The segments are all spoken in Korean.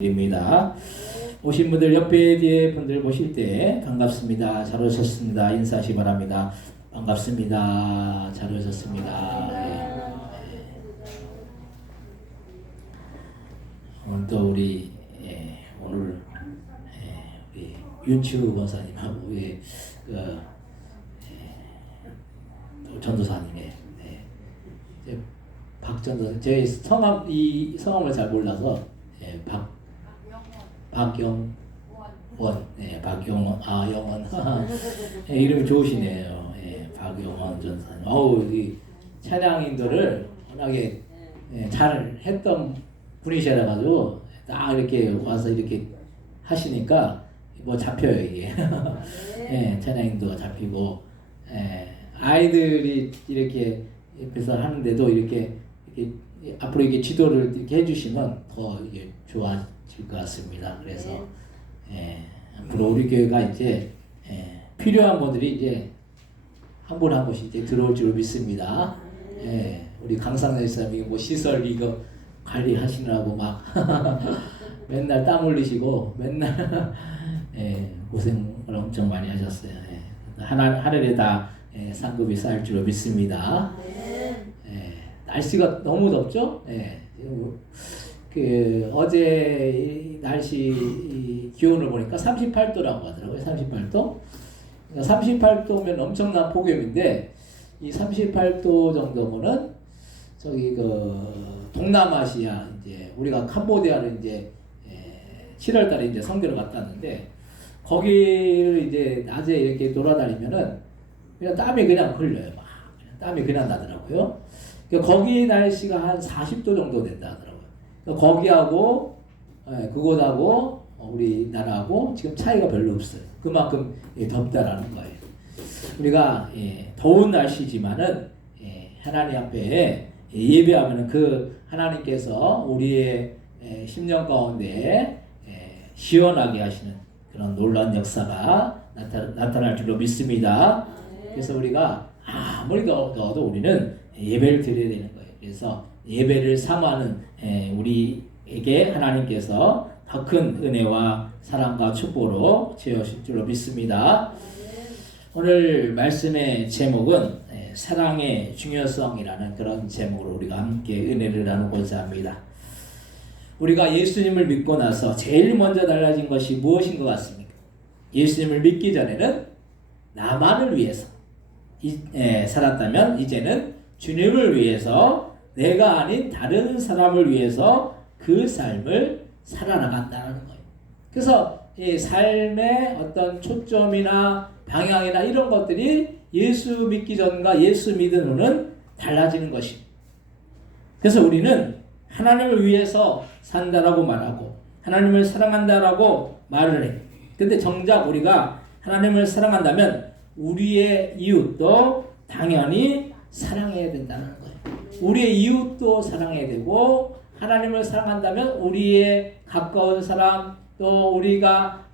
입니다. 오신 분들 옆에 뒤에 분들 보실 때 반갑습니다. 잘 오셨습니다. 인사하시 바랍니다. 반갑습니다. 잘 오셨습니다. 오늘 또 우리 오늘 우리 윤치우 권사님하고 또 전도사님의 박전도사 제 성함을 잘 몰라서 박영원, 박영원, 영원. 이름이 좋으시네요. 박영원 전사님. 이 찬양인들을 워낙에 잘 했던 분이셔가지고 딱 이렇게 와서 이렇게 하시니까 뭐 잡혀요 이게. 찬양인도가 잡히고 아이들이 이렇게 옆에서 하는데도 이렇게 앞으로 이렇게 지도를 이렇게 해주시면 더 이게 좋아질 것 같습니다. 그래서 앞으로 우리 교회가 이제 필요한 분들이 이제 한 분 한 분씩 이제 들어올 줄 믿습니다. 우리 강상래 사람이 뭐 시설 이거 관리하시느라고 막 맨날 땀 흘리시고 맨날 고생을 엄청 많이 하셨어요. 하늘에 다 상급이 쌓일 줄 믿습니다. 날씨가 너무 덥죠? 어제 날씨 기온을 보니까 38도라고 하더라고요. 38도. 38도면 엄청난 폭염인데 이 38도 정도면은 저기 동남아시아 이제 우리가 캄보디아를 이제 7월달에 이제 선교를 갔다 왔는데 거기를 이제 낮에 이렇게 돌아다니면은 그냥 땀이 그냥 흘려요. 막 땀이 그냥 나더라고요. 거기 날씨가 한 40도 정도 된다 하더라고요. 거기하고 그곳하고 우리나라하고 지금 차이가 별로 없어요. 그만큼 덥다라는 거예요. 우리가 더운 날씨지만은 하나님 앞에 예배하면은 그 하나님께서 우리의 심령 가운데 시원하게 하시는 그런 놀라운 역사가 나타날 줄로 믿습니다. 그래서 우리가 아무리 더워도 우리는 예배를 드려야 되는 거예요. 그래서 예배를 사모하는 우리에게 하나님께서 더 큰 은혜와 사랑과 축복으로 채우실 줄로 믿습니다. 오늘 말씀의 제목은 사랑의 중요성이라는 그런 제목으로 우리가 함께 은혜를 나누고자 합니다. 우리가 예수님을 믿고 나서 제일 먼저 달라진 것이 무엇인 것 같습니까? 예수님을 믿기 전에는 나만을 위해서 살았다면 이제는 주님을 위해서 내가 아닌 다른 사람을 위해서 그 삶을 살아나간다는 거예요. 그래서 이 삶의 어떤 초점이나 방향이나 이런 것들이 예수 믿기 전과 예수 믿은 후는 달라지는 것입니다. 그래서 우리는 하나님을 위해서 산다라고 말하고 하나님을 사랑한다라고 말을 해요. 근데 정작 우리가 하나님을 사랑한다면 우리의 이웃도 당연히 사랑해야 된다는 거예요. 우리의 이웃도 사랑해야 되고 하나님을 사랑한다면 우리의 가까운 사람 또 우리가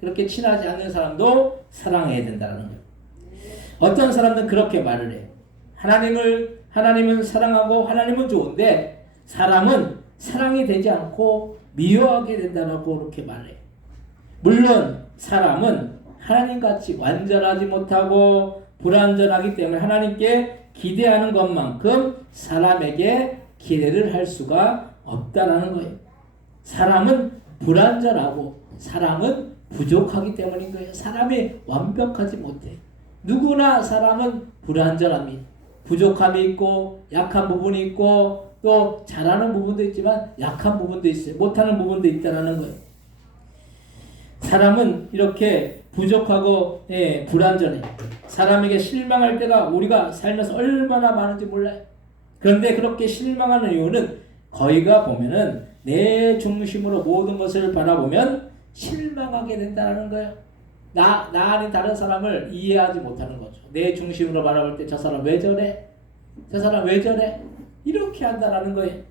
그렇게 친하지 않는 사람도 사랑해야 된다는 거예요. 어떤 사람들은 그렇게 말을 해요. 하나님은 사랑하고 하나님은 좋은데 사람은 사랑이 되지 않고 미워하게 된다고 그렇게 말해요. 물론 사람은 하나님같이 완전하지 못하고 불완전하기 때문에 하나님께 기대하는 것만큼 사람에게 기대를 할 수가 없다라는 거예요. 사람은 불완전하고 사람은 부족하기 때문인 거예요. 사람이 완벽하지 못해. 누구나 사람은 불완전함이 부족함이 있고 약한 부분이 있고 또 잘하는 부분도 있지만 약한 부분도 있어요. 못하는 부분도 있다라는 거예요. 사람은 이렇게 부족하고 불완전해. 사람에게 실망할 때가 우리가 살면서 얼마나 많은지 몰라요. 그런데 그렇게 실망하는 이유는 거기가 보면은 내 중심으로 모든 것을 바라보면 실망하게 된다는 거예요. 나 아닌 다른 사람을 이해하지 못하는 거죠. 내 중심으로 바라볼 때 저 사람 왜 저래? 저 사람 왜 저래? 이렇게 한다는 거예요.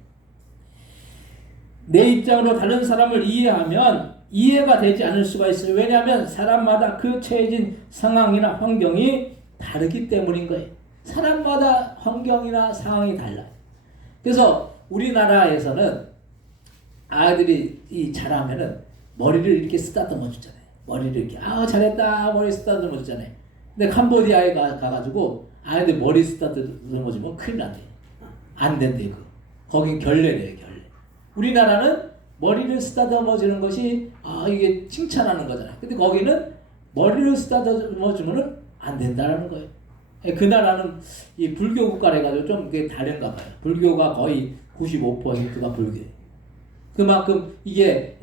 내 입장으로 다른 사람을 이해하면 이해가 되지 않을 수가 있어요. 왜냐하면 사람마다 그 처해진 상황이나 환경이 다르기 때문인 거예요. 사람마다 환경이나 상황이 달라요. 그래서 우리나라에서는 아이들이 이 잘하면은 머리를 이렇게 쓰다듬어 주잖아요. 머리를 이렇게 잘했다 머리 쓰다듬어 주잖아요. 근데 캄보디아에 가가지고 아이들 머리 쓰다듬어 주면 큰일 난대요. 안 된대요. 거긴 결례래요, 결례. 우리나라는 머리를 쓰다듬어 주는 것이 이게 칭찬하는 거잖아요. 근데 거기는 머리를 쓰다듬어 주면은 안 된다라는 거예요. 그 나라는 이 불교 국가래 가지고 좀 그게 다른가 봐요. 불교가 거의 95%가 불교예요. 그만큼 이게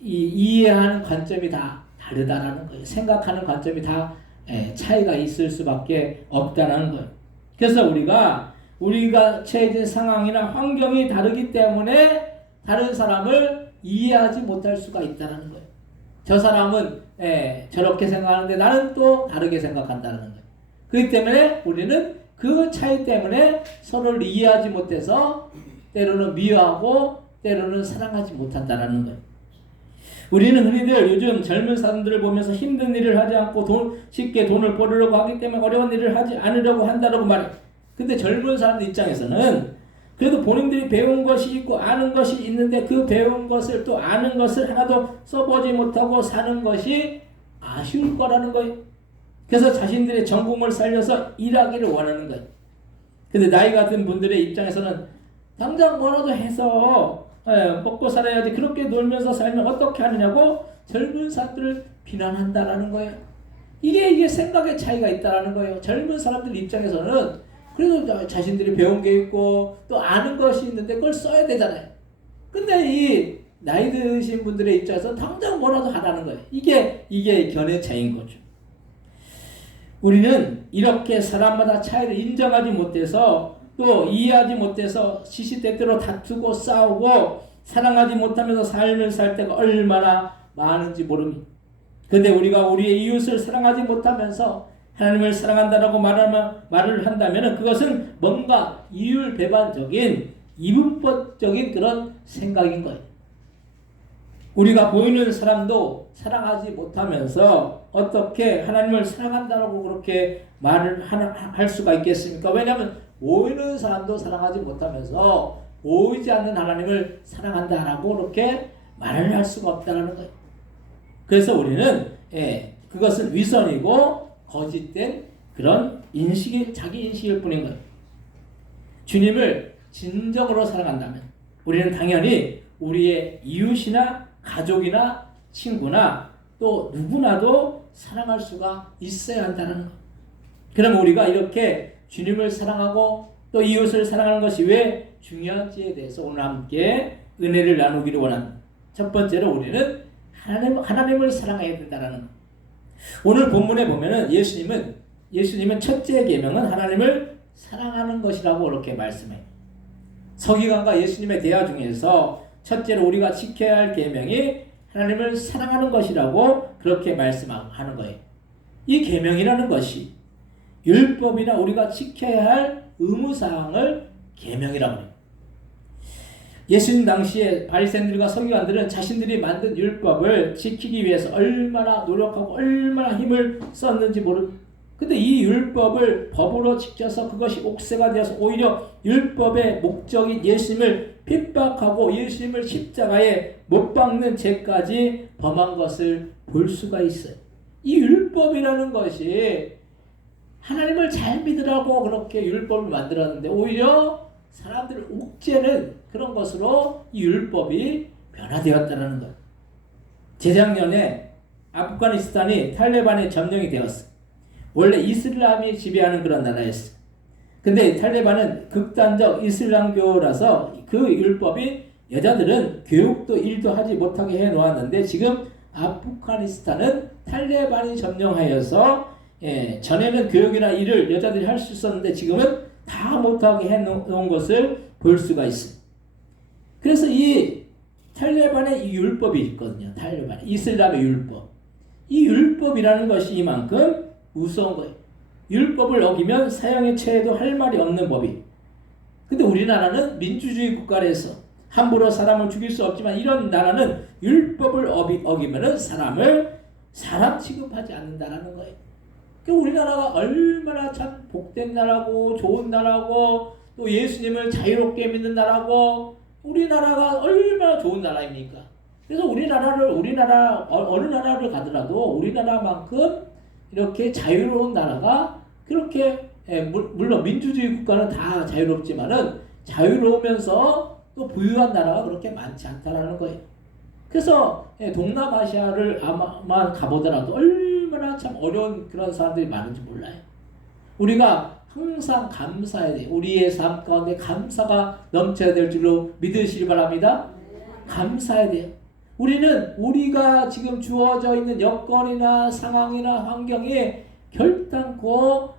이해하는 관점이 다 다르다라는 거예요. 생각하는 관점이 다 차이가 있을 수밖에 없다라는 거예요. 그래서 우리가 처해진 상황이나 환경이 다르기 때문에 다른 사람을 이해하지 못할 수가 있다는 거예요. 저 사람은 저렇게 생각하는데 나는 또 다르게 생각한다는 거예요. 그렇기 때문에 우리는 그 차이 때문에 서로를 이해하지 못해서 때로는 미워하고 때로는 사랑하지 못한다는 거예요. 우리는 흔히들 요즘 젊은 사람들을 보면서 힘든 일을 하지 않고 쉽게 돈을 벌으려고 하기 때문에 어려운 일을 하지 않으려고 한다고 말해요. 근데 젊은 사람들 입장에서는 그래도 본인들이 배운 것이 있고 아는 것이 있는데 그 배운 것을 또 아는 것을 하나도 써보지 못하고 사는 것이 아쉬울 거라는 거예요. 그래서 자신들의 전공을 살려서 일하기를 원하는 거예요. 근데 나이 같은 분들의 입장에서는 당장 뭐라도 해서 먹고 살아야지 그렇게 놀면서 살면 어떻게 하느냐고 젊은 사람들을 비난한다라는 거예요. 이게 생각의 차이가 있다라는 거예요. 젊은 사람들 입장에서는 그래도 자신들이 배운 게 있고 또 아는 것이 있는데 그걸 써야 되잖아요. 근데 이 나이 드신 분들의 입장에서 당장 뭐라도 하라는 거예요. 이게 견해 차이인 거죠. 우리는 이렇게 사람마다 차이를 인정하지 못해서 또 이해하지 못해서 시시때때로 다투고 싸우고 사랑하지 못하면서 삶을 살 때가 얼마나 많은지 모릅니다. 그런데 우리가 우리의 이웃을 사랑하지 못하면서 하나님을 사랑한다라고 말을 한다면 그것은 뭔가 이율배반적인 이분법적인 그런 생각인 거예요. 우리가 보이는 사람도 사랑하지 못하면서 어떻게 하나님을 사랑한다라고 그렇게 말을 할 수가 있겠습니까? 왜냐하면 보이는 사람도 사랑하지 못하면서 보이지 않는 하나님을 사랑한다라고 그렇게 말을 할 수가 없다는 거예요. 그래서 우리는 그것은 위선이고 거짓된 그런 자기 인식일 뿐인 거예요. 주님을 진정으로 사랑한다면 우리는 당연히 우리의 이웃이나 가족이나 친구나 또 누구나도 사랑할 수가 있어야 한다는 거예요. 그럼 우리가 이렇게 주님을 사랑하고 또 이웃을 사랑하는 것이 왜 중요한지에 대해서 오늘 함께 은혜를 나누기를 원합니다. 첫 번째로 우리는 하나님을 사랑해야 된다는 거예요. 오늘 본문에 보면은 예수님은 첫째 계명은 하나님을 사랑하는 것이라고 그렇게 말씀해요. 서기관과 예수님의 대화 중에서 첫째로 우리가 지켜야 할 계명이 하나님을 사랑하는 것이라고 그렇게 말씀하는 거예요. 이 계명이라는 것이 율법이나 우리가 지켜야 할 의무사항을 계명이라고 해요. 예수님 당시에 바리새인들과 서기관들은 자신들이 만든 율법을 지키기 위해서 얼마나 노력하고 얼마나 힘을 썼는지 모릅니다. 근데 이 율법을 법으로 지켜서 그것이 옥새가 되어서 오히려 율법의 목적인 예수님을 핍박하고 예수님을 십자가에 못 박는 죄까지 범한 것을 볼 수가 있어요. 이 율법이라는 것이 하나님을 잘 믿으라고 그렇게 율법을 만들었는데 오히려 사람들을 옥죄는 그런 것으로 이 율법이 변화되었다는 것. 재작년에 아프가니스탄이 탈레반에 점령이 되었어. 원래 이슬람이 지배하는 그런 나라였어. 근데 탈레반은 극단적 이슬람교라서 그 율법이 여자들은 교육도 일도 하지 못하게 해놓았는데 지금 아프가니스탄은 탈레반이 점령하여서 전에는 교육이나 일을 여자들이 할 수 있었는데 지금은 다 못하게 해놓은 것을 볼 수가 있어요. 그래서 이 탈레반의 이 율법이 있거든요. 탈레반 이슬람의 율법. 이 율법이라는 것이 이만큼 무서운 거예요. 율법을 어기면 사형에 처해도 할 말이 없는 법이. 근데 우리나라는 민주주의 국가에서 함부로 사람을 죽일 수 없지만 이런 나라는 율법을 어기면은 사람 취급하지 않는다라는 거예요. 그러니까 우리나라가 얼마나 참 복된 나라고 좋은 나라고 또 예수님을 자유롭게 믿는 나라고 우리나라가 얼마나 좋은 나라입니까? 그래서 어느 나라를 가더라도 우리나라만큼 이렇게 자유로운 나라가 그렇게 물론 민주주의 국가는 다 자유롭지만은 자유로우면서 또 부유한 나라가 그렇게 많지 않다라는 거예요. 그래서 동남아시아를 아마 가보더라도 얼마나 참 어려운 그런 사람들이 많은지 몰라요. 우리가 항상 감사해야 돼요. 우리의 삶 가운데 감사가 넘쳐야 될 줄로 믿으시기 바랍니다. 감사해야 돼요. 우리는 우리가 지금 주어져 있는 여건이나 상황이나 환경에 결단코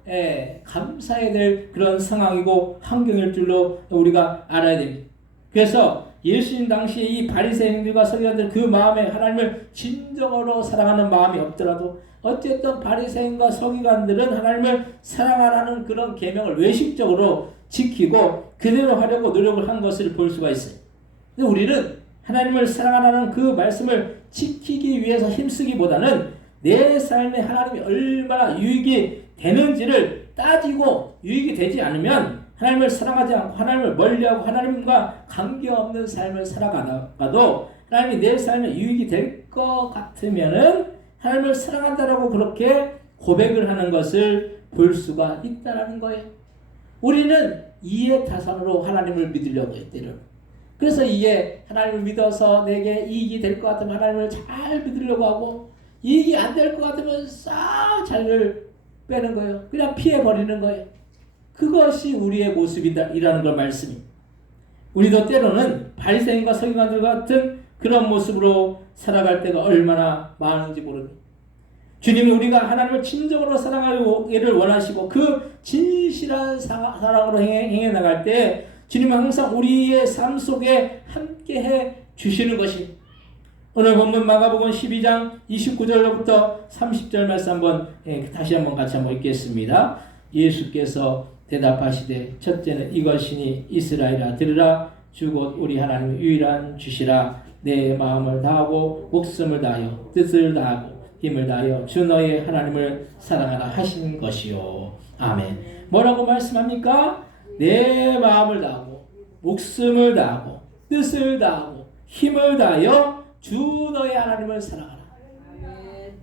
감사해야 될 그런 상황이고 환경일 줄로 우리가 알아야 됩니다. 그래서 예수님 당시에 이 바리새인들과 서기관들 그 마음에 하나님을 진정으로 사랑하는 마음이 없더라도 어쨌든 바리새인과 서기관들은 하나님을 사랑하라는 그런 계명을 외식적으로 지키고 그대로 하려고 노력을 한 것을 볼 수가 있어요. 근데 우리는 하나님을 사랑하라는 그 말씀을 지키기 위해서 힘쓰기보다는 내 삶에 하나님이 얼마나 유익이 되는지를 따지고 유익이 되지 않으면 하나님을 사랑하지 않고 하나님을 멀리하고 하나님과 관계없는 삶을 살아가다가도 하나님이 내 삶에 유익이 될 것 같으면은 하나님을 사랑한다라고 그렇게 고백을 하는 것을 볼 수가 있다라는 거예요. 우리는 이해타산으로 하나님을 믿으려고 했대요. 그래서 이게 하나님을 믿어서 내게 이익이 될 것 같으면 하나님을 잘 믿으려고 하고 이익이 안 될 것 같으면 싹 자리를 빼는 거예요. 그냥 피해버리는 거예요. 그것이 우리의 모습이라는 걸 말씀이. 우리도 때로는 바리새인과 서기관들 같은 그런 모습으로 살아갈 때가 얼마나 많은지 모릅니다. 주님이 우리가 하나님을 진정으로 사랑하기를 원하시고 그 진실한 사랑으로 행해 나갈 때 주님은 항상 우리의 삶 속에 함께해 주시는 것이 오늘 본문 마가복음 12장 29절로부터 30절 말씀 다시 한번 같이 한번 읽겠습니다. 예수께서 대답하시되 첫째는 이것이니 이스라엘아 들으라 주 곧 우리 하나님의 유일한 주시라 내 마음을 다하고 목숨을 다하여 뜻을 다하고 힘을 다하여 주 너의 하나님을 사랑하라 하신 것이요. 아멘. 뭐라고 말씀합니까? 내 마음을 다하고 목숨을 다하고 뜻을 다하고 힘을 다하여 주 너의 하나님을 사랑하라.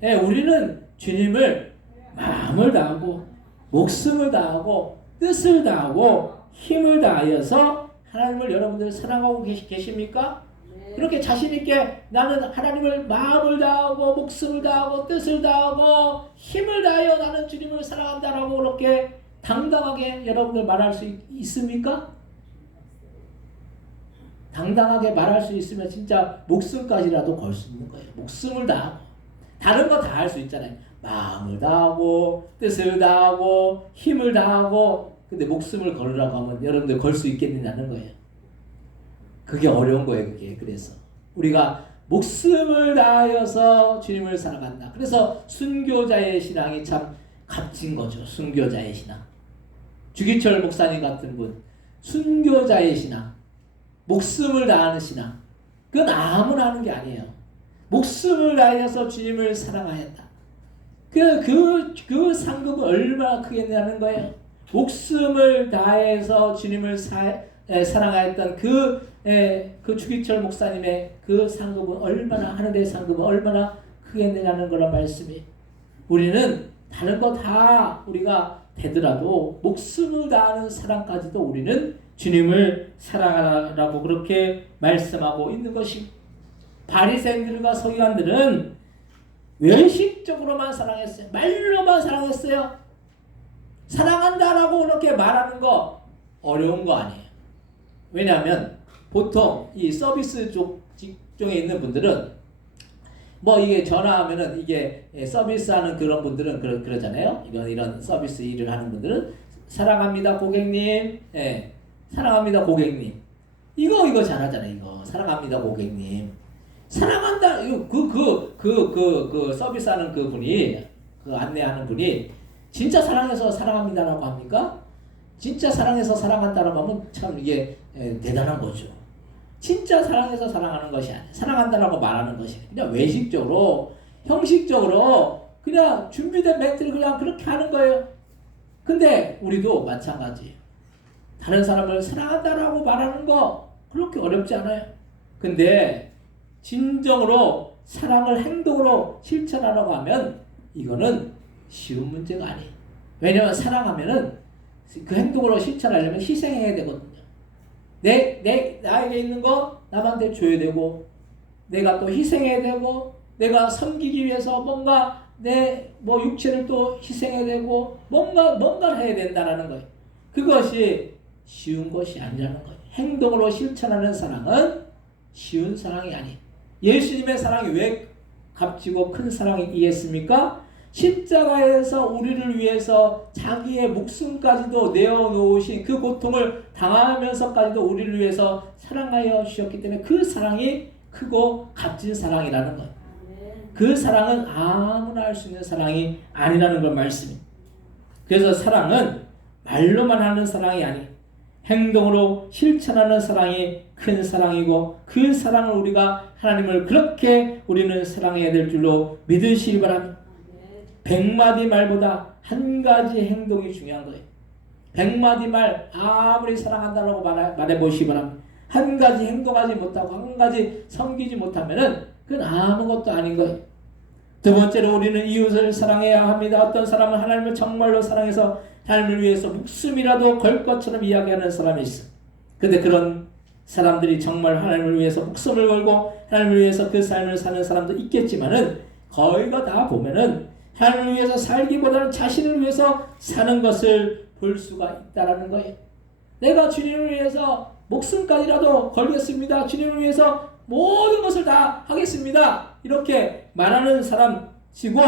네, 우리는 주님을 마음을 다하고 목숨을 다하고 뜻을 다하고 힘을 다하여서 하나님을 여러분들 사랑하고 계십니까? 그렇게 자신있게 나는 하나님을 마음을 다하고 목숨을 다하고 뜻을 다하고 힘을 다하여 나는 주님을 사랑한다라고 그렇게 당당하게 여러분들 말할 수 있습니까? 당당하게 말할 수 있으면 진짜 목숨까지라도 걸 수 있는 거예요. 목숨을 다하고 다른 거 다 할 수 있잖아요. 마음을 다하고 뜻을 다하고 힘을 다하고 근데 목숨을 걸으라고 하면 여러분들 걸 수 있겠느냐는 거예요. 그게 어려운 거예요. 그게. 그래서 우리가 목숨을 다하여서 주님을 사랑한다. 그래서 순교자의 신앙이 참 값진 거죠. 순교자의 신앙. 주기철 목사님 같은 분 순교자의 신앙, 목숨을 다하는 신앙, 그건 아무나 하는 게 아니에요. 목숨을 다하여서 주님을 사랑하였다. 그 상급은 얼마나 크겠냐는 거예요. 목숨을 다해서 주님을 사랑하였던 그 주기철 목사님의 그 상급은 얼마나 하늘의 상급은 얼마나 크겠느냐는 그런 말씀이. 우리는 다른 거 다 우리가 되더라도 목숨을 다하는 사랑까지도 우리는 주님을 사랑하라고 그렇게 말씀하고 있는 것이. 바리새인들과 서기관들은 외식적으로만 사랑했어요. 말로만 사랑했어요. 사랑한다라고 그렇게 말하는 거 어려운 거 아니에요. 왜냐하면 보통 이 서비스 쪽 직종에 있는 분들은 뭐 이게 전화하면은 이게 서비스하는 그런 분들은 그러잖아요. 이런 서비스 일을 하는 분들은 사랑합니다 고객님, 사랑합니다 고객님. 이거 잘하잖아요. 이거 사랑합니다 고객님. 사랑한다. 그 서비스하는 그 분이 그 안내하는 분이 진짜 사랑해서 사랑합니다라고 합니까? 진짜 사랑해서 사랑한다라고 하면 참 이게 대단한 거죠. 진짜 사랑해서 사랑하는 것이 아니에요. 사랑한다라고 말하는 것이 그냥 외식적으로, 형식적으로 그냥 준비된 멘트를 그냥 그렇게 하는 거예요. 근데 우리도 마찬가지예요. 다른 사람을 사랑한다라고 말하는 거 그렇게 어렵지 않아요. 근데 진정으로 사랑을 행동으로 실천하라고 하면 이거는 쉬운 문제가 아니에요. 왜냐하면 사랑하면은 그 행동으로 실천하려면 희생해야 되거든요. 나에게 있는 거 남한테 줘야 되고, 내가 또 희생해야 되고, 내가 섬기기 위해서 뭔가 내 육체를 또 희생해야 되고, 뭔가를 해야 된다는 거예요. 그것이 쉬운 것이 아니라는 거예요. 행동으로 실천하는 사랑은 쉬운 사랑이 아니에요. 예수님의 사랑이 왜 값지고 큰 사랑이겠습니까? 십자가에서 우리를 위해서 자기의 목숨까지도 내어놓으신 그 고통을 당하면서까지도 우리를 위해서 사랑하여 주셨기 때문에 그 사랑이 크고 값진 사랑이라는 거예요. 그 사랑은 아무나 할 수 있는 사랑이 아니라는 걸 말씀입니다. 그래서 사랑은 말로만 하는 사랑이 아니에요. 행동으로 실천하는 사랑이 큰 사랑이고, 그 사랑을 우리가 하나님을 그렇게 우리는 사랑해야 될 줄로 믿으시기 바랍니다. 100마디 말보다 한 가지 행동이 중요한 거예요. 100마디 말 아무리 사랑한다고 말해보시기 바랍니다. 한 가지 행동하지 못하고 한 가지 섬기지 못하면은 그건 아무것도 아닌 거예요. 두 번째로 우리는 이웃을 사랑해야 합니다. 어떤 사람은 하나님을 정말로 사랑해서 하나님을 위해서 목숨이라도 걸 것처럼 이야기하는 사람이 있어. 근데 그런 사람들이 정말 하나님을 위해서 목숨을 걸고 하나님을 위해서 그 삶을 사는 사람도 있겠지만은 거의가 다 보면은 하나님을 위해서 살기보다는 자신을 위해서 사는 것을 볼 수가 있다라는 거예요. 내가 주님을 위해서 목숨까지라도 걸겠습니다. 주님을 위해서 모든 것을 다 하겠습니다. 이렇게 말하는 사람이고,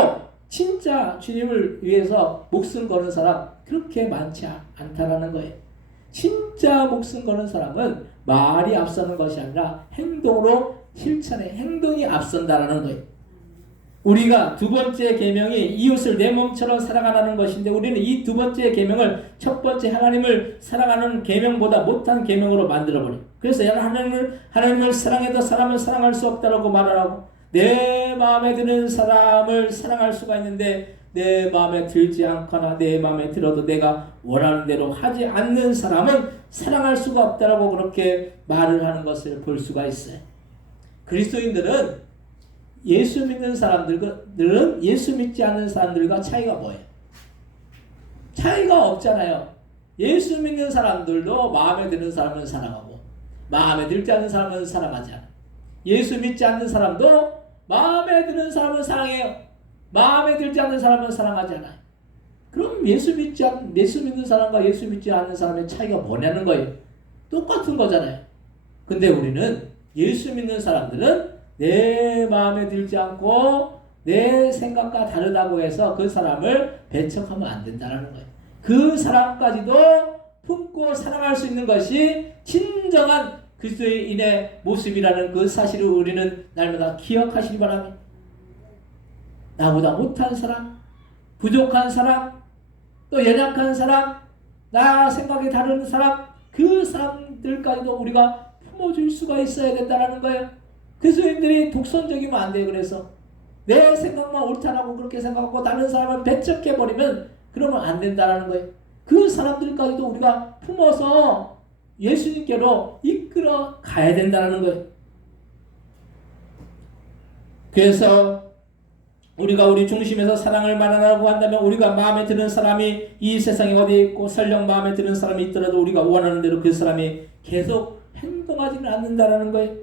진짜 주님을 위해서 목숨 거는 사람 그렇게 많지 않다라는 거예요. 진짜 목숨 거는 사람은 말이 앞서는 것이 아니라 행동으로 실천해, 행동이 앞선다라는 거예요. 우리가 두 번째 계명이 이웃을 내 몸처럼 사랑하라는 것인데, 우리는 이 두 번째 계명을 첫 번째 하나님을 사랑하는 계명보다 못한 계명으로 만들어버려요. 그래서 하나님을 사랑해도 사람을 사랑할 수 없다라고 말하라고, 내 마음에 드는 사람을 사랑할 수가 있는데 내 마음에 들지 않거나 내 마음에 들어도 내가 원하는 대로 하지 않는 사람은 사랑할 수가 없다라고 그렇게 말을 하는 것을 볼 수가 있어요. 그리스도인들은 예수 믿는 사람들은 예수 믿지 않는 사람들과 차이가 뭐예요? 차이가 없잖아요. 예수 믿는 사람들도 마음에 드는 사람은 사랑하고 마음에 들지 않는 사람은 사랑하지 않아요. 예수 믿지 않는 사람도 마음에 드는 사람은 사랑해요. 마음에 들지 않는 사람은 사랑하지 않아요. 그럼 예수 믿는 사람과 예수 믿지 않는 사람의 차이가 뭐냐는 거예요. 똑같은 거잖아요. 근데 우리는 예수 믿는 사람들은 내 마음에 들지 않고 내 생각과 다르다고 해서 그 사람을 배척하면 안 된다는 거예요. 그 사람까지도 품고 사랑할 수 있는 것이 진정한 그리스도인의 모습이라는 그 사실을 우리는 날마다 기억하시기 바랍니다. 나보다 못한 사람, 부족한 사람, 또 연약한 사람, 나 생각이 다른 사람, 그 사람들까지도 우리가 품어줄 수가 있어야 된다는 거예요. 그리스도인들이 독선적이면 안 돼요. 그래서 내 생각만 옳다라고 그렇게 생각하고 다른 사람을 배척해버리면 그러면 안 된다는 거예요. 그 사람들까지도 우리가 품어서 예수님께로 이끌어 가야 된다는 거예요. 그래서 우리가 우리 중심에서 사랑을 말하라고 한다면 우리가 마음에 드는 사람이 이 세상에 어디에 있고 설령 마음에 드는 사람이 있더라도 우리가 원하는 대로 그 사람이 계속 행동하지는 않는다는 거예요.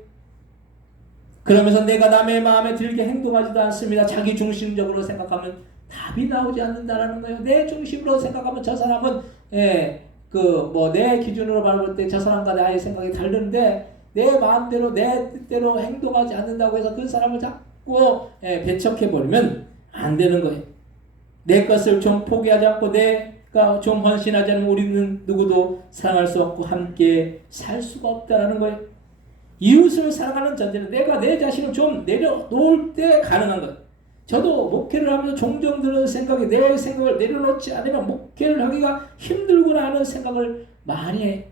그러면서 내가 남의 마음에 들게 행동하지도 않습니다. 자기 중심적으로 생각하면 답이 나오지 않는다는 거예요. 내 중심으로 생각하면 저 사람은 내 기준으로 바라볼 때 저 사람과 나의 생각이 다른데 내 마음대로 내 뜻대로 행동하지 않는다고 해서 그 사람을 자꾸 배척해버리면 안 되는 거예요. 내 것을 좀 포기하지 않고 내가 좀 헌신하지 않으면 우리는 누구도 사랑할 수 없고 함께 살 수가 없다는 거예요. 이웃을 사랑하는 전제는 내가 내 자신을 좀 내려놓을 때 가능한 거예요. 저도 목회를 하면서 종종 드는 생각이 내 생각을 내려놓지 않으면 목회를 하기가 힘들구나 하는 생각을 많이 해.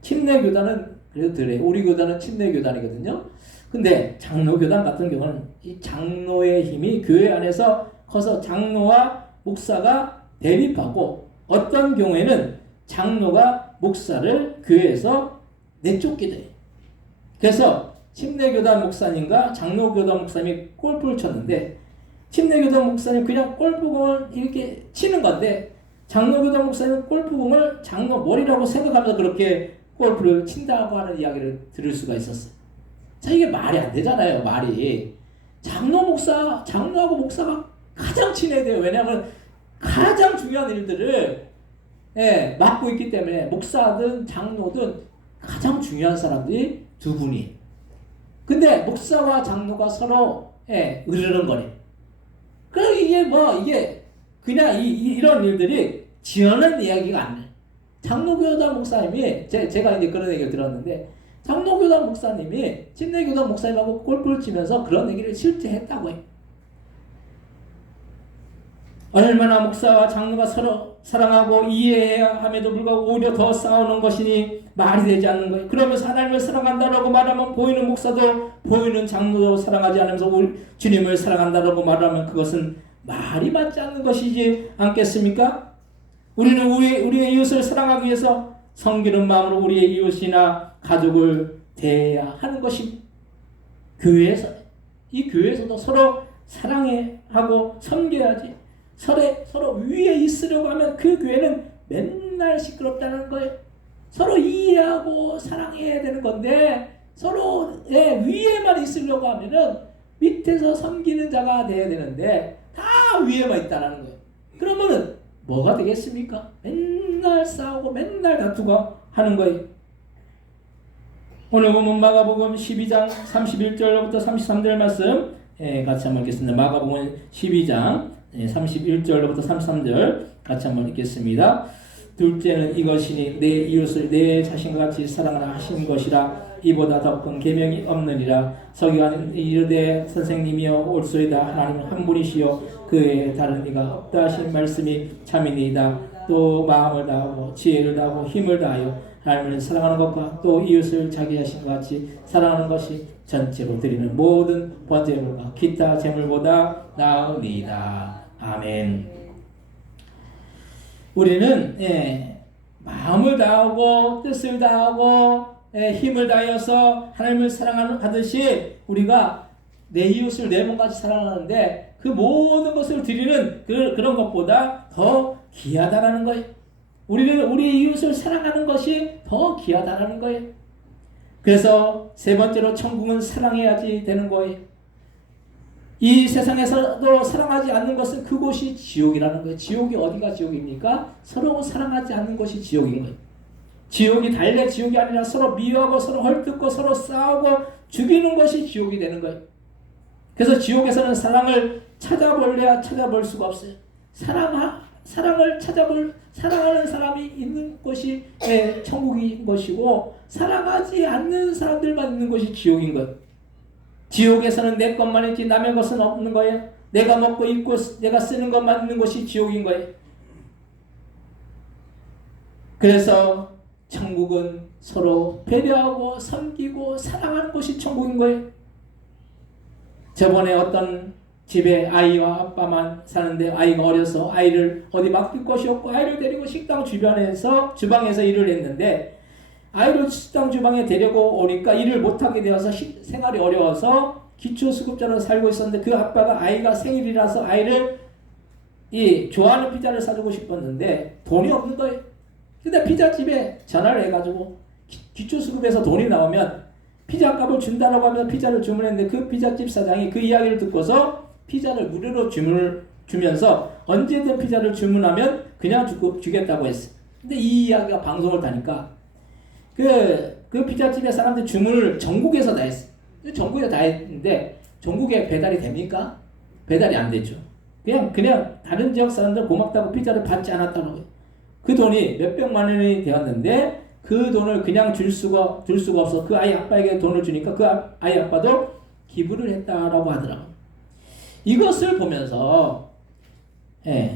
침례교단은 그래도 그래. 우리 교단은 침례교단이거든요. 근데 장로교단 같은 경우는 이 장로의 힘이 교회 안에서 커서 장로와 목사가 대립하고 어떤 경우에는 장로가 목사를 교회에서 내쫓게 돼. 그래서 침례교단 목사님과 장로교단 목사님이 골프를 쳤는데 침례교단 목사님 그냥 골프공을 이렇게 치는 건데 장로교단 목사님은 골프공을 장로 머리라고 생각하면서 그렇게 골프를 친다고 하는 이야기를 들을 수가 있었어요. 자, 이게 말이 안 되잖아요. 말이. 장로하고 목사가 가장 친해야 돼요. 왜냐하면 가장 중요한 일들을 맡고 있기 때문에 목사든 장로든 가장 중요한 사람들이 두 분이. 근데 목사와 장로가 서로 으르는 거네. 그럼 이게 그냥 이런 일들이 지어낸 이야기가 아니에요. 장로교단 목사님이 제가 이제 그런 얘기를 들었는데 장로교단 목사님이 침례교단 목사님하고 골프를 치면서 그런 얘기를 실제 했다고 해요. 얼마나 목사와 장로가 서로 사랑하고 이해해야 함에도 불구하고 오히려 더 싸우는 것이니 말이 되지 않는 거예요. 그러면서 하나님을 사랑한다라고 말하면 보이는 목사도 보이는 장로도 사랑하지 않으면서 주님을 사랑한다라고 말하면 그것은 말이 맞지 않는 것이지 않겠습니까? 우리는 우리의 이웃을 사랑하기 위해서 섬기는 마음으로 우리의 이웃이나 가족을 대해야 하는 것이 이 교회에서도 서로 사랑하고 섬겨야지. 서로 위에 있으려고 하면 그 교회는 맨날 시끄럽다는 거예요. 서로 이해하고 사랑해야 되는 건데 서로 위에만 있으려고 하면은 밑에서 섬기는 자가 돼야 되는데 다 위에만 있다라는 거예요. 그러면은 뭐가 되겠습니까? 맨날 싸우고 맨날 다투고 하는 거예요. 오늘 보면 마가복음 12장 31절부터 33절 말씀 같이 한번 읽겠습니다. 마가복음 12장 31절부터 33절 같이 한번 읽겠습니다. 둘째는 이것이니 내 이웃을 내 자신과 같이 사랑하라 하신 것이라. 이보다 더 큰 계명이 없느니라. 서기관은 이르되 선생님이여 올소이다. 하나님은 한 분이시요 그 외에 다른 이가 없다 하신 말씀이 참이니이다. 또 마음을 다하고 지혜를 다하고 힘을 다하여 하나님을 사랑하는 것과 또 이웃을 자기 자신과 같이 사랑하는 것이 전체로 드리는 모든 번제물과 기타 제물보다 나으니이다. 아멘. 우리는 마음을 다하고 뜻을 다하고 힘을 다하여서 하나님을 사랑하듯이 우리가 내 이웃을 내 몸같이 사랑하는데 그 모든 것을 드리는 그런 것보다 더 귀하다라는 거예요. 우리는 우리 이웃을 사랑하는 것이 더 귀하다라는 거예요. 그래서 세 번째로 천국은 사랑해야지 되는 거예요. 이 세상에서도 사랑하지 않는 것은 그곳이 지옥이라는 거예요. 지옥이 어디가 지옥입니까? 서로 사랑하지 않는 것이 지옥인 거예요. 지옥이 달래 지옥이 아니라 서로 미워하고 서로 헐뜯고 서로 싸우고 죽이는 것이 지옥이 되는 거예요. 그래서 지옥에서는 사랑을 찾아볼래야 찾아볼 수가 없어요. 사랑을 사랑하는 사람이 있는 것이 천국인 것이고 사랑하지 않는 사람들만 있는 것이 지옥인 거예요. 지옥에서는 내 것만 있지 남의 것은 없는 거예요. 내가 먹고 입고 내가 쓰는 것만 있는 것이 지옥인 거예요. 그래서 천국은 서로 배려하고 섬기고 사랑하는 것이 천국인 거예요. 저번에 어떤 집에 아이와 아빠만 사는데 아이가 어려서 아이를 어디 맡길 곳이 없고 아이를 데리고 식당 주방에서 일을 했는데 아이를 식당 주방에 데리고 오니까 일을 못하게 되어서 생활이 어려워서 기초수급자로 살고 있었는데 그 아빠가 아이가 생일이라서 아이를 좋아하는 피자를 사주고 싶었는데 돈이 없는 거예요. 근데 피자집에 전화를 해가지고 기초수급에서 돈이 나오면 피자 값을 준다라고 하면서 피자를 주문했는데 그 피자집 사장이 그 이야기를 듣고서 피자를 무료로 주면서 언제든 피자를 주문하면 그냥 주겠다고 했어요. 근데 이 이야기가 방송을 타니까 그 피자집의 사람들 주문을 전국에서 다 했어요. 전국에서 다 했는데 전국에 배달이 됩니까? 배달이 안 되죠. 그냥 다른 지역 사람들 고맙다고 피자를 받지 않았다고. 그 돈이 몇백만 원이 되었는데 그 돈을 그냥 줄 수가 없어. 그 아이 아빠에게 돈을 주니까 그 아이 아빠도 기부를 했다라고 하더라고요. 이것을 보면서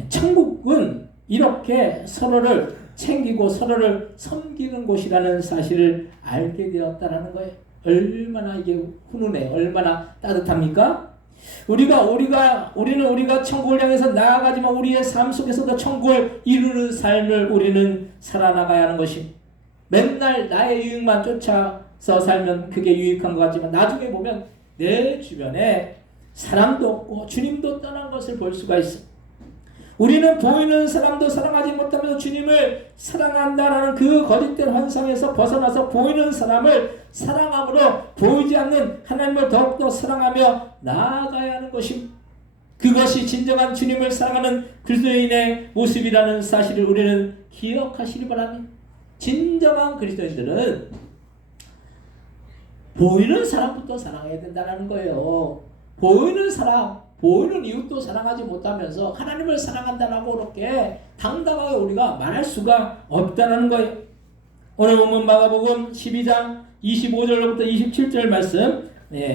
천국은 이렇게 서로를 챙기고 서로를 섬기는 곳이라는 사실을 알게 되었다라는 거예요. 얼마나 이게 훈훈해, 얼마나 따뜻합니까? 우리는 우리가 천국을 향해서 나아가지만 우리의 삶 속에서도 천국을 이루는 삶을 우리는 살아나가야 하는 것입니다. 맨날 나의 유익만 쫓아 살면 그게 유익한 것 같지만 나중에 보면 내 주변에 사랑도 없고 주님도 떠난 것을 볼 수가 있어. 우리는 보이는 사람도 사랑하지 못하면서 주님을 사랑한다라는 그 거짓된 환상에서 벗어나서 보이는 사람을 사랑함으로 보이지 않는 하나님을 더욱더 사랑하며 나아가야 하는 것입니다. 그것이 진정한 주님을 사랑하는 그리스도인의 모습이라는 사실을 우리는 기억하시기 바랍니다. 진정한 그리스도인들은 보이는 사람부터 사랑해야 된다는 거예요. 보이는 사람, 보이는 이웃도 사랑하지 못하면서 하나님을 사랑한다라고 그렇게 당당하게 우리가 말할 수가 없다는 거예요. 오늘 보면 마가복음 12장 25절로부터 27절 말씀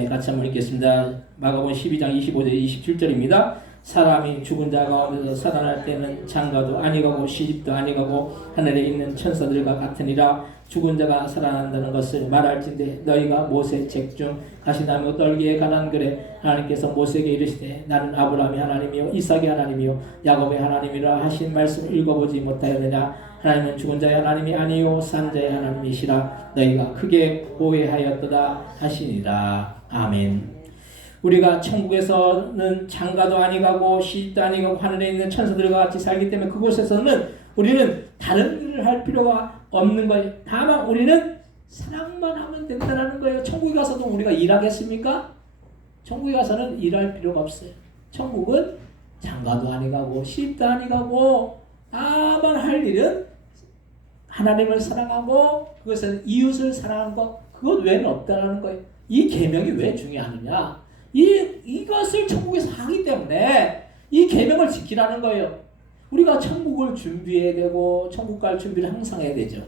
같이 한번 읽겠습니다. 마가복음 12장 25절 27절입니다. 사람이 죽은 자 가운데서 살아날 때는 장가도 아니가고 시집도 아니가고 하늘에 있는 천사들과 같으니라. 죽은 자가 살아난다는 것을 말할진대 너희가 모세 책 중 가시나무 떨기에 관한 글에 하나님께서 모세에게 이르시되 나는 아브라함의 하나님이요 이삭의 하나님이요 야곱의 하나님이라 하신 말씀을 읽어보지 못하였느냐. 하나님은 죽은 자의 하나님이 아니요 산 자의 하나님이시라. 너희가 크게 오해하였도다 하시니라. 아멘. 우리가 천국에서는 장가도 아니가고 시집도 아니가고 하늘에 있는 천사들과 같이 살기 때문에 그곳에서는 우리는 다른 일을 할 필요가 없는 거예요. 다만 우리는 사랑만 하면 된다는 거예요. 천국에 가서도 우리가 일하겠습니까? 천국에 가서는 일할 필요가 없어요. 천국은 장가도 아니가고 시집도 아니가고 다만 할 일은 하나님을 사랑하고 그것은 이웃을 사랑하는 것, 그것 외에는 없다는 거예요. 이 계명이 왜 중요하느냐? 이것을 천국에서 하기 때문에 이 계명을 지키라는 거예요. 우리가 천국을 준비해야 되고 천국 갈 준비를 항상 해야 되죠.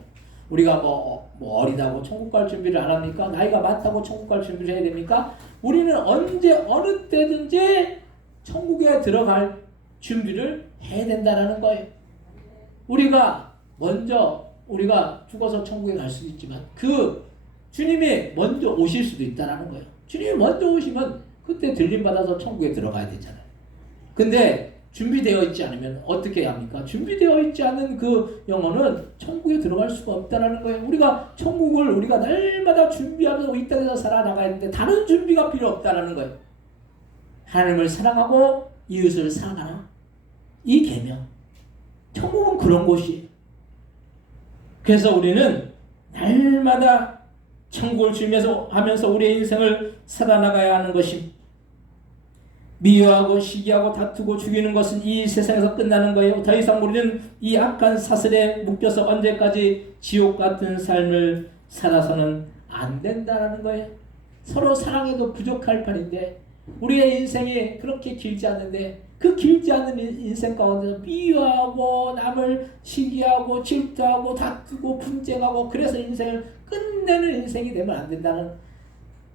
우리가 뭐 어리다고 천국 갈 준비를 안 합니까? 나이가 많다고 천국 갈 준비를 해야 됩니까? 우리는 언제 어느 때든지 천국에 들어갈 준비를 해야 된다는 거예요. 우리가 죽어서 천국에 갈 수도 있지만 그 주님이 먼저 오실 수도 있다는 거예요. 주님이 먼저 오시면 그때 들림받아서 천국에 들어가야 되잖아요. 근데 준비되어 있지 않으면 어떻게 합니까? 준비되어 있지 않은 그 영혼은 천국에 들어갈 수가 없다는 거예요. 우리가 천국을 우리가 날마다 준비하면서 이 땅에서 살아나가야 되는데 다른 준비가 필요 없다는 거예요. 하나님을 사랑하고 이웃을 사랑하라. 이 계명. 천국은 그런 곳이에요. 그래서 우리는 날마다 천국을 주면서 우리의 인생을 살아나가야 하는 것입니다. 미워하고 시기하고 다투고 죽이는 것은 이 세상에서 끝나는 거예요. 더 이상 우리는 이 악한 사슬에 묶여서 언제까지 지옥 같은 삶을 살아서는 안 된다는 거예요. 서로 사랑해도 부족할 판인데 우리의 인생이 그렇게 길지 않은데 그 길지 않은 인생 가운데서 미워하고 남을 시기하고 질투하고 다투고 분쟁하고 그래서 인생을 끝내는 인생이 되면 안 된다는,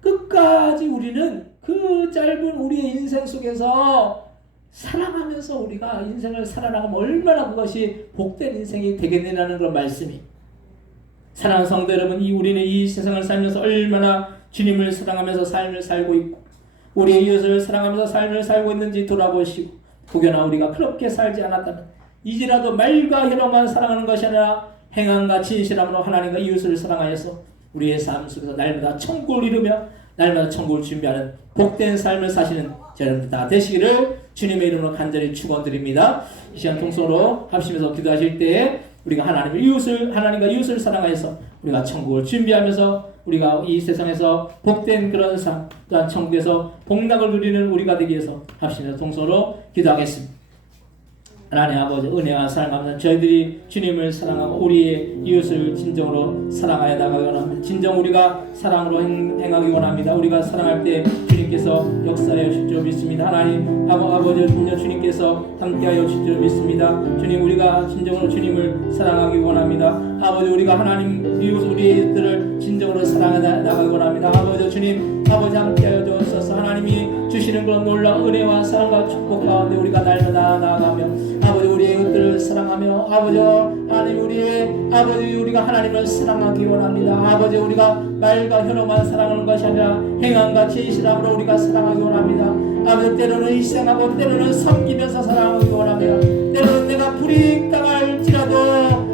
끝까지 우리는 그 짧은 우리의 인생 속에서 사랑하면서 우리가 인생을 살아나가면 얼마나 그것이 복된 인생이 되겠느냐는 그런 말씀이. 사랑하는 성도 여러분, 우리는 이 세상을 살면서 얼마나 주님을 사랑하면서 삶을 살고 있고 우리의 이웃을 사랑하면서 삶을 살고 있는지 돌아보시고 혹여나 우리가 그렇게 살지 않았다면 이제라도 말과 혀로만 사랑하는 것이 아니라 행함과 진실함으로 하나님과 이웃을 사랑하여서 우리의 삶 속에서 날마다 천국을 이루며 날마다 천국을 준비하는 복된 삶을 사시는 여러분들 다 되시기를 주님의 이름으로 간절히 축원드립니다. 이 시간 통성으로 합심해서 기도하실 때에 우리가 하나님과 이웃을 사랑하여서 우리가 천국을 준비하면서 우리가 이 세상에서 복된 그런 삶, 또한 천국에서 복락을 누리는 우리가 되기 위해서 합심해서 통성으로 기도하겠습니다. 하나님 아버지, 은혜와 사랑 감사합니다. 저희들이 주님을 사랑하고 우리의 이웃을 진정으로 사랑하여 나가기 원합니다. 진정 우리가 사랑으로 행하기 원합니다. 우리가 사랑할 때 주님께서 역사하여 주실 줄 믿습니다. 하나님 아버지, 주님께서 함께하여 주실 줄 믿습니다. 주님, 우리가 진정으로 주님을 사랑하기 원합니다. 아버지, 우리가 하나님 우리의 이웃들을 진정으로 사랑해 나가기 원합니다. 아버지, 주님 아버지 함께하여 주옵소서. 하나님이 주시는 그런 놀라운 은혜와 사랑과 축복 가운데 우리가 날마다 나아가며 아버지 우리의 이웃들을 사랑하며 아버지 하나님 우리가 하나님을 사랑하기 원합니다. 아버지, 우리가 말과 혀로만 사랑하는 것이 아니라 행함과 진실함으로 우리가 사랑하기 원합니다. 아버지, 때로는 희생하고 때로는 섬기면서 사랑하기 원합니다. 때로는 내가 불이익당할지라도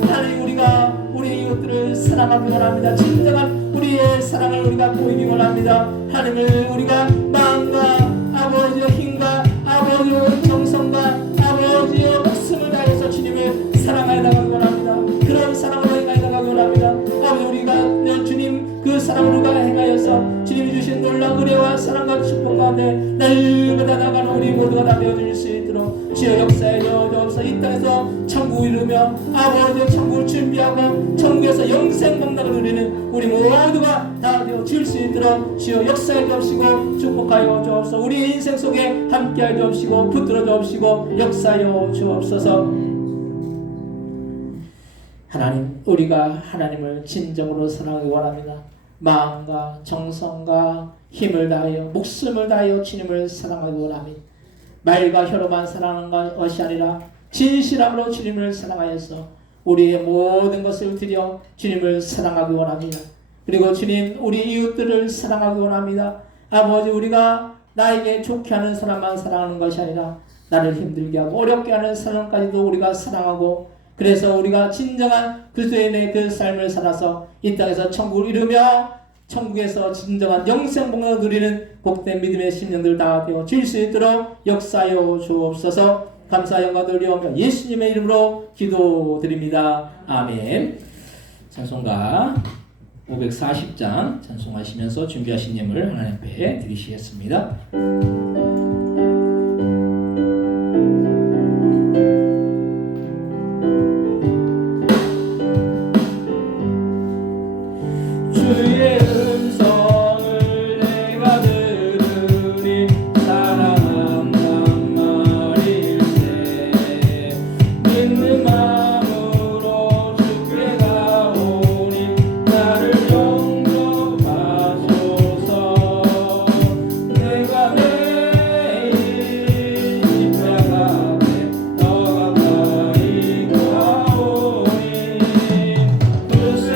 하나님 우리가 우리 이웃들을 사랑하기 원합니다. 진정한 우리의 사랑을 우리가 보이기 원합니다. 하나님을 우리가 마음과 아버지의 힘과 아버지의 정성과 아버지의 목숨을 다해서 주님을 사랑하여 나가기 원합니다. 그런 사랑으로 행하여 나가기 원합니다. 아버지 우리가 주님 그 사랑을 우리가 행하여서 주님이 주신 놀라운 은혜와 사랑과 축복 가운데 날마다 나가는 우리 모두가 다 되어질 수 있도록 주여 역사에 주옵소서. 이 땅에서 천국을 이루며 아버지의 천국을 준비하고 천국에서 영생 복락을 누리는 우리 모두가 다 되어질 수 있도록 주여 역사에 주옵시고 축복하여 주옵소서. 우리 인생 속에 함께하여 주옵시고 붙들어 주옵시고 역사하여 주옵소서. 하나님, 우리가 하나님을 진정으로 사랑하기 원합니다. 마음과 정성과 힘을 다하여 목숨을 다하여 주님을 사랑하기 원합니다. 말과 혀로만 사랑하는 것이 아니라 진실함으로 주님을 사랑하여서 우리의 모든 것을 드려 주님을 사랑하기 원합니다. 그리고 주님, 우리 이웃들을 사랑하기 원합니다. 아버지, 우리가 나에게 좋게 하는 사람만 사랑하는 것이 아니라 나를 힘들게 하고 어렵게 하는 사람까지도 우리가 사랑하고, 그래서 우리가 진정한 그리스도인의 그 삶을 살아서 이 땅에서 천국을 이루며 천국에서 진정한 영생 복락을 누리는 복된 믿음의 심령들 다 되어 질 수 있도록 역사하여 주옵소서. 감사 영광 돌리오며 예수님의 이름으로 기도드립니다. 아멘. 찬송가 540장 찬송하시면서 준비하신 예물 하나님 앞에 드리시겠습니다. 주의 음성을 내가 들으니 사랑한단 말일세. 믿는 마음으로 주께 가오니 나를 용서하소서. 내가 내일 십자가 앞에 더 가까이 가오니 두세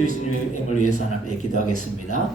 예수님의 행을 위해서 하나님께 기도하겠습니다.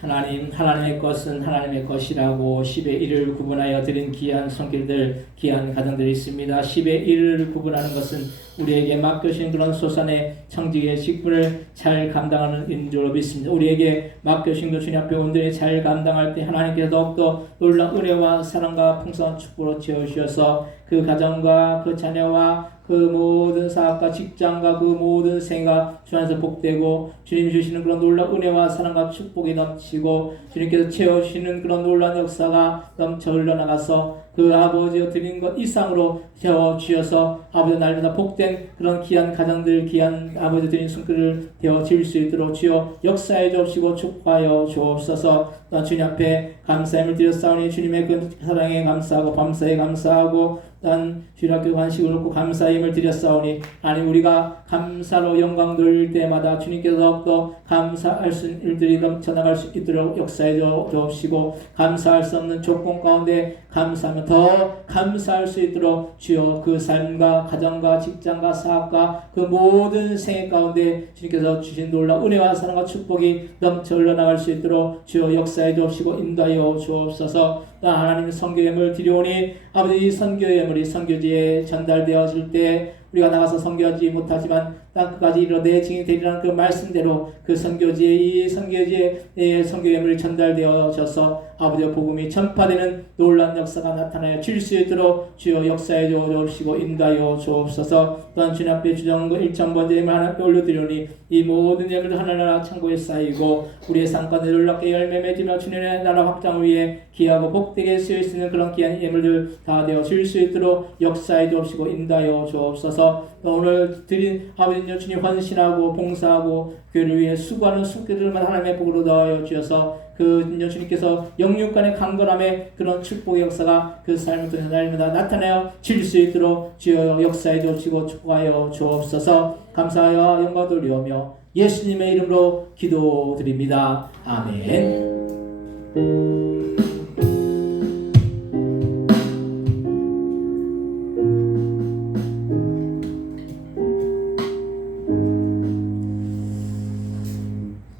하나님, 하나님의 것은 하나님의 것이라고 10의 1을 구분하여 드린 귀한 손길들, 귀한 가정들이 있습니다. 10의 1을 구분하는 것은 우리에게 맡겨주신 그런 소산의 청지기의 직분을 잘 감당하는 인줄로 믿습니다. 우리에게 맡겨주신 것 주님 앞에 온전히 잘 감당할 때 하나님께서 더욱더 놀라운 은혜와 사랑과 풍성한 축복으로 채워주셔서 그 가정과 그 자녀와 그 모든 사업과 직장과 그 모든 생활 주 안에서 복되고 주님이 주시는 그런 놀라운 은혜와 사랑과 축복이 넘치고 주님께서 채워주시는 그런 놀라운 역사가 넘쳐 흘러나가서 그 아버지가 드린 것 이상으로 되어주셔서 아버지 날마다 복된 그런 귀한 가정들 귀한 아버지 드린 손길을 되어질 수 있도록 주여 역사해 주옵시고 축복하여 주옵소서. 또한 주님 앞에 감사함을 드렸사오니 주님의 그 사랑에 감사하고 범사에 감사하고 또한 주일 학교 간식을 놓고 감사함을 드렸사오니 하나님 우리가 감사로 영광 돌릴 때마다 주님께서 더욱더 감사할 수 있는 일들이 넘쳐나갈 수 있도록 역사해 주옵시고 감사할 수 없는 조건 가운데 감사하면 더 감사할 수 있도록 주여 그 삶과 가정과 직장과 사업과 그 모든 생애 가운데 주님께서 주신 놀라운 은혜와 사랑과 축복이 넘쳐 흘러나갈 수 있도록 주여 역사해 주옵시고 인도하여 주옵소서. 하나님의 선교예물 드리오니 아버지 선교예물이 선교지에 전달되어질 때 우리가 나가서 선교하지 못하지만 땅끝까지 이르러 내 증인이 되리라는 그 말씀대로 그 선교지에 이 선교지에 선교예물이 전달되어져서 아버지의 복음이 전파되는 놀라운 역사가 나타나여 질 수 있도록 주여 역사해 주옵시고 인도하여 주옵소서. 또한 주님 앞에 주정한 것 1,000번째 예물 하나님 앞에 올려드리오니 이 모든 예물들 하나하나 창고에 쌓이고 우리의 삶과 놀랍게 열매 맺으며 주님의 나라 확장을 위해 귀하고 복되게 쓰일 수 있는 그런 귀한 예물들 다 되어질 수 있도록 역사해 주옵시고 인도하여 주옵소서. 오늘 드린 아버지 주님 헌신하고 봉사하고 교회를 위해 수고하는 손길들만 하나님의 복으로 넣어 주셔서 그 주님께서 영육간의 강건함의 그런 축복의 역사가 그 삶을 통해서 날마다 나타나여 질 수 있도록 주여 역사해 주옵시고 축복하여 주옵소서. 감사하여 영광 돌리오며 예수님의 이름으로 기도드립니다. 아멘.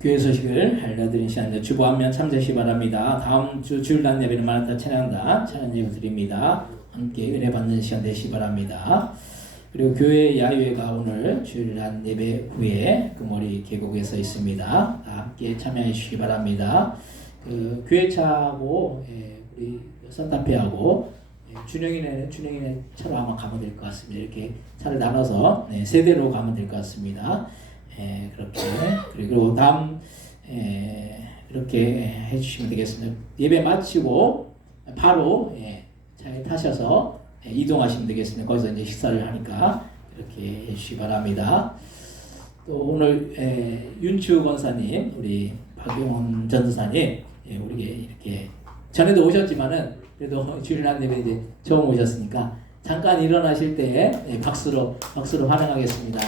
교회 소식을 알려드린 시간인데 주보 한면 참조하시기 바랍니다. 다음 주 주일날 예배는 마라타 찬양단 찬양 예배 드립니다. 함께 은혜 받는 시간 되시기 바랍니다. 그리고 교회 야유회가 오늘 주일날 예배 후에 금오리 계곡에서 있습니다. 함께 참여해 주시기 바랍니다. 그 교회차하고 우리 산타페하고 준영이네 차로 아마 가면 될 것 같습니다. 이렇게 차를 나눠서 세대로 가면 될 것 같습니다. 그렇게 그리고 다음 이렇게 해주시면 되겠습니다. 예배 마치고 바로 차에 타셔서 이동하시면 되겠습니다. 거기서 이제 식사를 하니까 이렇게 해주시기 바랍니다. 또 오늘 윤추 권사님, 우리 박용원 전도사님, 우리 이렇게 전에도 오셨지만은 그래도 주일날 예배 이제 처음 오셨으니까 잠깐 일어나실 때 박수로 환영하겠습니다.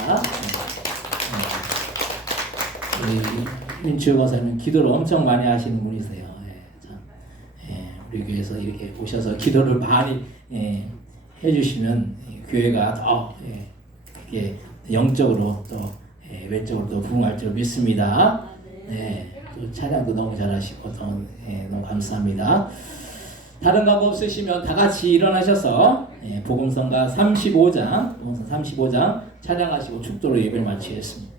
윤추 권사님 기도를 엄청 많이 하시는 분이세요. 우리 교회에서 이렇게 오셔서 기도를 많이 해주시면 교회가 더 영적으로 또 외적으로도 부흥할 줄 믿습니다. 또 찬양도 너무 잘하시고 너무 감사합니다. 다른 방법 없으시면 다 같이 일어나셔서 복음성가 35장 찬양하시고 축도로 예배를 마치겠습니다.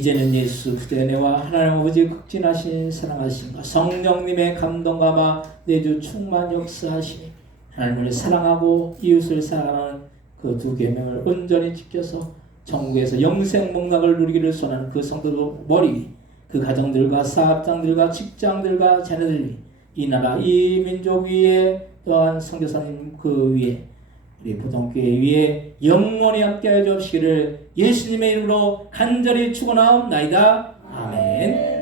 이제는 예수 그리스도의 은혜와 하나님 아버지의 극진하신 사랑하심과 성령님의 감동감화 내주 충만 역사하시니 하나님을 사랑하고 이웃을 사랑하는 그 두 계명을 온전히 지켜서 천국에서 영생 복락을 누리기를 소원하는 그 성도들 머리 위, 그 가정들과 사업장들과 직장들과 자녀들 위, 이 나라 이 민족 위에 또한 선교사님 그 위에 우리 부동교회 위에 영원히 함께하여 주시기를 예수님의 이름으로 간절히 축원하옵나이다. 아멘.